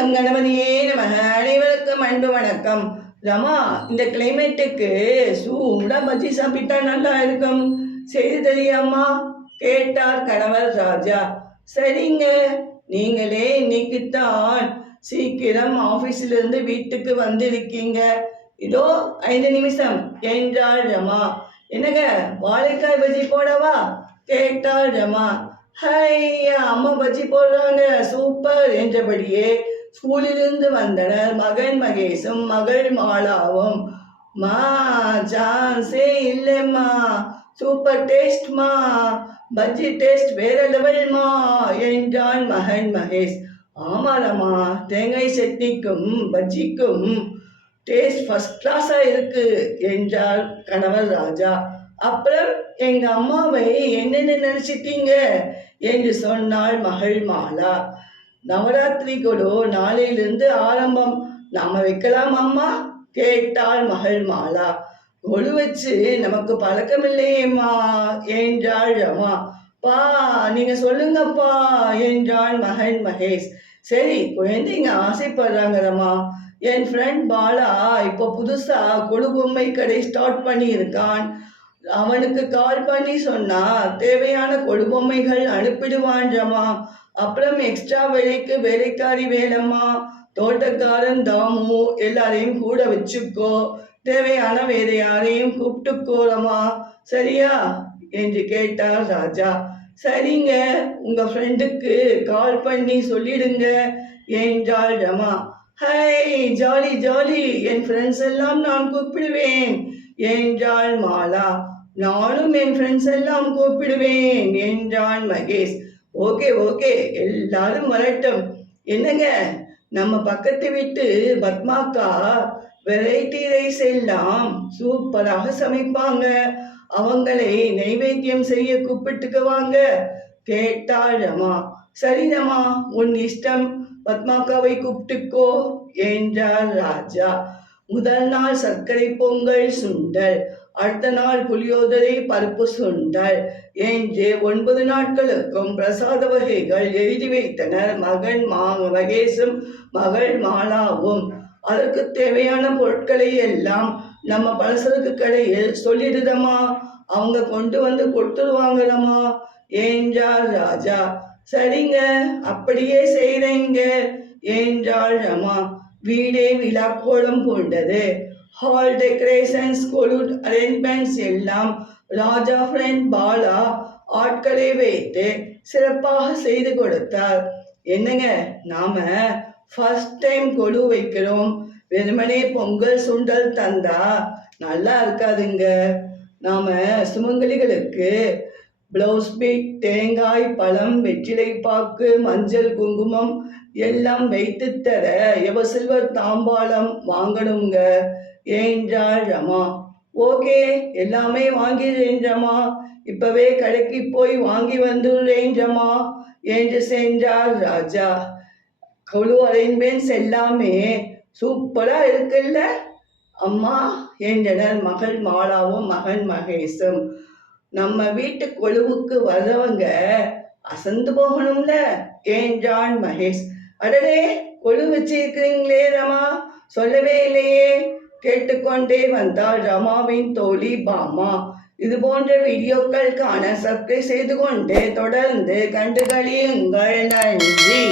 ஓம் கணபதியே நம. அனைவருக்கும் அன்பு வணக்கம். ரமா இந்த கிளைமேட்டுக்கு சூடா பஜ்ஜி சாப்பிட்டா நல்லா இருக்கும். செய்து தெரியாமா கேட்டார் கணவர் ராஜா. சரிங்க நீங்களே இன்னைக்கு தான் சீக்கிரம் ஆபீஸ்ல இருந்து வீட்டுக்கு வந்திருக்கீங்க. இதோ ஐந்து நிமிஷம் என்றாள் ரமா. என்னங்க வாழைக்காய் பஜ்ஜி போடவா? கேட்டாள் ரமா. ஹையா அம்மா பஜ்ஜி போடுறாங்க சூப்பர் என்றபடியே ஸ்கூலிலிருந்து வந்தனர். மகன் மகேஷும் மகள் மாலாவும். மா சான்ஸே இல்லைம்மா. சூப்பர் டேஸ்ட்மா பஜ்ஜி டேஸ்ட் வேற லெவல்மா என்றான் மகன் மகேஷ். ஆமாலம்மா தேங்காய் சட்னிக்கும் பஜ்ஜிக்கும் டேஸ்ட் ஃபர்ஸ்ட் கிளாஸாக இருக்கு என்றார் கணவர் ராஜா. அப்புறம் எங்க அம்மாவை என்னென்ன நினைச்சிட்டீங்க? என்று சொன்னாள் மகள் மாலா. நவராத்திரி கொடு நாளையிலிருந்து ஆரம்பம். நம்ம வைக்கலாம் அம்மா கேட்டாள் மகள் மாலா. கொழு வச்சு நமக்கு பழக்கம் இல்லையேம்மா என்றாள் ரமா. பா நீங்க சொல்லுங்கப்பா என்றான் மகன் மகேஷ். சரி குழந்தைங்க ஆசைப்படுறாங்க ரமா. என் ஃப்ரெண்ட் பாலா இப்போ புதுசா கொழு பொம்மை கடை ஸ்டார்ட் பண்ணியிருக்கான். அவனுக்கு கால் பண்ணி சொன்னா தேவையான கொழு பொம்மைகள் அனுப்பிடுவான் ரமா. அப்புறம் எக்ஸ்ட்ரா வேலைக்கு வேலைக்காரி வேலம்மா தோட்டக்காரன் தாமு எல்லாரையும் கூட வச்சுக்கோ. தேவையான வேற யாரையும் கூப்பிட்டுக்கோலமா சரியா? என்று கேட்டார் ராஜா. சரிங்க உங்க ஃப்ரெண்டுக்கு கால் பண்ணி சொல்லிடுங்க என்றாள் ரமா. ஹை ஜாலி ஜாலி என் ஃப்ரெண்ட்ஸ் எல்லாம் நான் கூப்பிடுவேன் என்றாள் மாலா. நானும் என் ஃப்ரெண்ட்ஸ் எல்லாம் கூப்பிடுவேன் என்றான் மகேஷ். Okay okay. எல்லாரும் வரட்டும். என்னங்க? நம்ம பக்கத்து வீட்டு பத்மாக்கா வெரைட்டி ரைஸ் எல்லாம் சூப்பராக சமைப்பாங்க. அவங்களை நைவேத்தியம் செய்ய கூப்பிட்டுக்கு வாங்க சரினம்மா உன் இஷ்டம். பத்மாக்காவை கூப்பிட்டுக்கோ என்றார் ராஜா. முதல் நாள் சர்க்கரை பொங்கல் சுண்டல். அடுத்த நாள் புளியோதரை பருப்பு சுண்டல் என்று ஒன்பது நாட்களுக்கும் பிரசாத வகைகள் எழுதி வைத்தனர். மகன் மா மகேஷும் மகள் மாலாவும். அதற்கு தேவையான பொருட்களை எல்லாம் நம்ம பலசரக்கு கடையில் சொல்லிடுதமா அவங்க கொண்டு வந்து கொடுத்துருவாங்கடமா என்றார் ராஜா சரிங்க அப்படியே செய்றேங்க. என்றாள் ரமா வீடே விழாக்கோலம் பூண்டது. ஹால் டெக்கரேஷன்ஸ் கொலுட் அரேஞ்ச்மெண்ட்ஸ் எல்லாம் ராஜா ஃப்ரெண்ட் பாலா ஆட்களை வைத்து சிறப்பாக செய்து கொடுத்தார். என்னங்க நாம ஃபர்ஸ்ட் டைம் கொலு வைக்கிறோம். வெறுமனே பொங்கல் சுண்டல் தந்தா நல்லா இருக்காதுங்க. நாம சுமங்கலிகளுக்கு பிளவுஸ் பீட் தேங்காய் பழம் வெற்றிலை பாக்கு மஞ்சள் குங்குமம் எல்லாம் வைத்து தர எவ சில்வர் தாம்பாளம் வாங்கணுங்க. ஏன்றாள் ரமா ஓகே எல்லாமே வாங்கிடுறேன் ரமா இப்பவே கடைக்கு போய் வாங்கி வந்துடுறேன் ரமா என்று ராஜா. கொழு அரேஞ்ச்மெண்ட்ஸ் எல்லாமே சூப்பராக இருக்குல்ல? அம்மா என்றனர் மகள் மாலாவும் மகன் மகேஷும் நம்ம வீட்டு கொழுவுக்கு வர்றவங்க அசந்து போகணும்ல? என்றான் மகேஷ். அடலே கொழு வச்சிருக்கிறீங்களே ரமா. சொல்லவே இல்லையே. கேட்டுக்கொண்டே வந்தால் ரமாவின் தோழி பாமா. இது போன்ற வீடியோக்கள் காண சப்ஸ்கிரைப் செய்து கொண்டு தொடர்ந்து கண்டுகளியுங்கள். நன்றி.